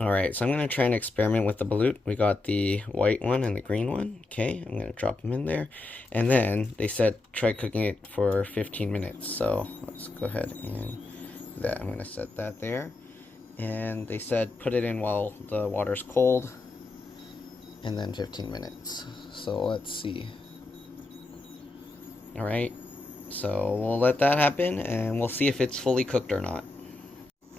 Alright, so I'm going to try and experiment with the balut. We got the white one and the green one. Okay, I'm going to drop them in there. And then they said try cooking it for 15 minutes. So let's go ahead and do that. I'm going to set that there. And they said put it in while the water's cold. And then 15 minutes. So let's see. Alright, so we'll let that happen and we'll see if it's fully cooked or not.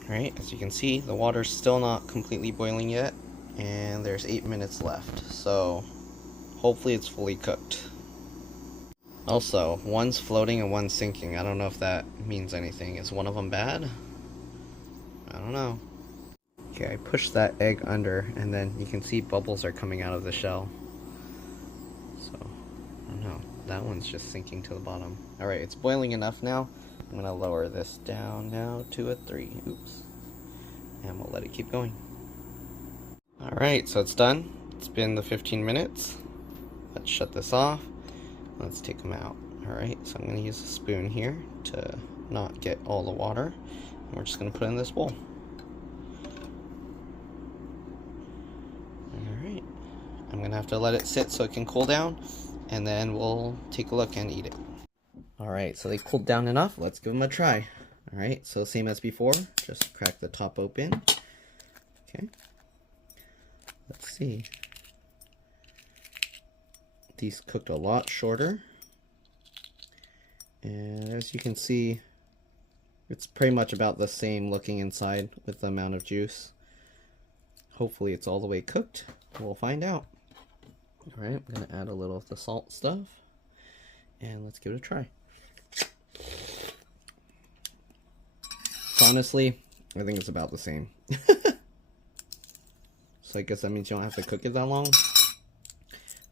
Alright, as you can see, the water's still not completely boiling yet, and there's 8 minutes left, so hopefully it's fully cooked. Also, one's floating and one's sinking. I don't know if that means anything. Is one of them bad? I don't know. Okay, I pushed that egg under, and then you can see bubbles are coming out of the shell. So, I don't know. That one's just sinking to the bottom. Alright, it's boiling enough now. I'm going to lower this down now to a 3. Oops. And we'll let it keep going. Alright, so it's done. It's been the 15 minutes. Let's shut this off. Let's take them out. Alright, so I'm going to use a spoon here to not get all the water. And we're just going to put it in this bowl. Alright. I'm going to have to let it sit so it can cool down. And then we'll take a look and eat it. Alright, so they cooled down enough. Let's give them a try. Alright, so same as before. Just crack the top open. Okay. Let's see. These cooked a lot shorter. And as you can see, it's pretty much about the same looking inside with the amount of juice. Hopefully it's all the way cooked. We'll find out. Alright, I'm going to add a little of the salt stuff. And let's give it a try. Honestly, I think it's about the same. So I guess that means you don't have to cook it that long.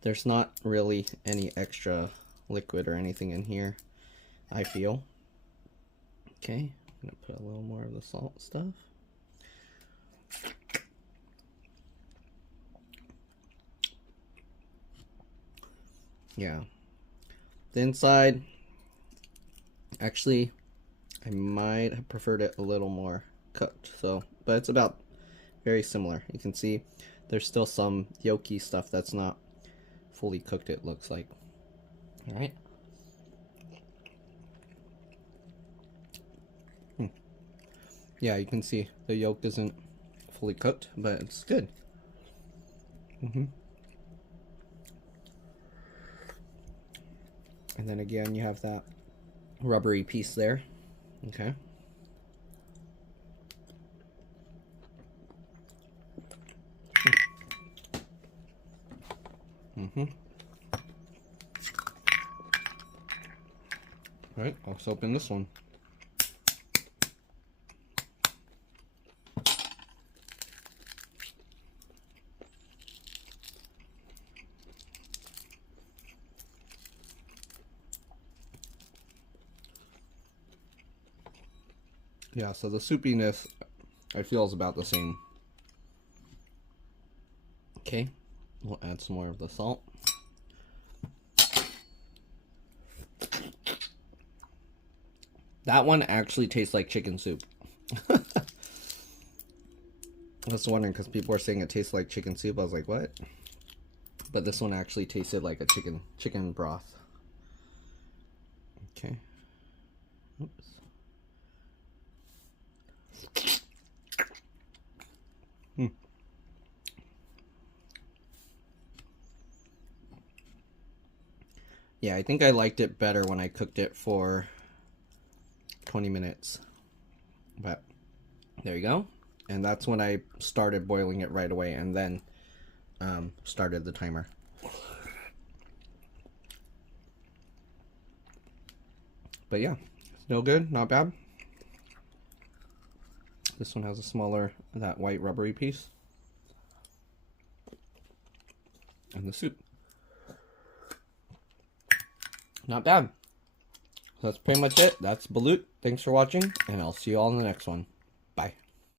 There's not really any extra liquid or anything in here, I feel. Okay, I'm gonna put a little more of the salt stuff. Yeah. The inside, actually, I might have preferred it a little more cooked. So, but it's about very similar. You can see there's still some yolky stuff that's not fully cooked, it looks like. All right. Yeah, you can see the yolk isn't fully cooked, but it's good. And then again, you have that rubbery piece there. Okay. All right, let's open this one. Yeah, so the soupiness I feel is about the same. Okay, we'll add some more of the salt. That one actually tastes like chicken soup. I was wondering because people were saying it tastes like chicken soup. I was like, what? But this one actually tasted like a chicken broth. Okay. Oops. Yeah, I think I liked it better when I cooked it for 20 minutes. But there you go. And that's when I started boiling it right away and then started the timer. But yeah, still good, not bad. This one has a smaller, that white rubbery piece. And the soup. Not bad. So that's pretty much it. That's Balut. Thanks for watching, and I'll see you all in the next one.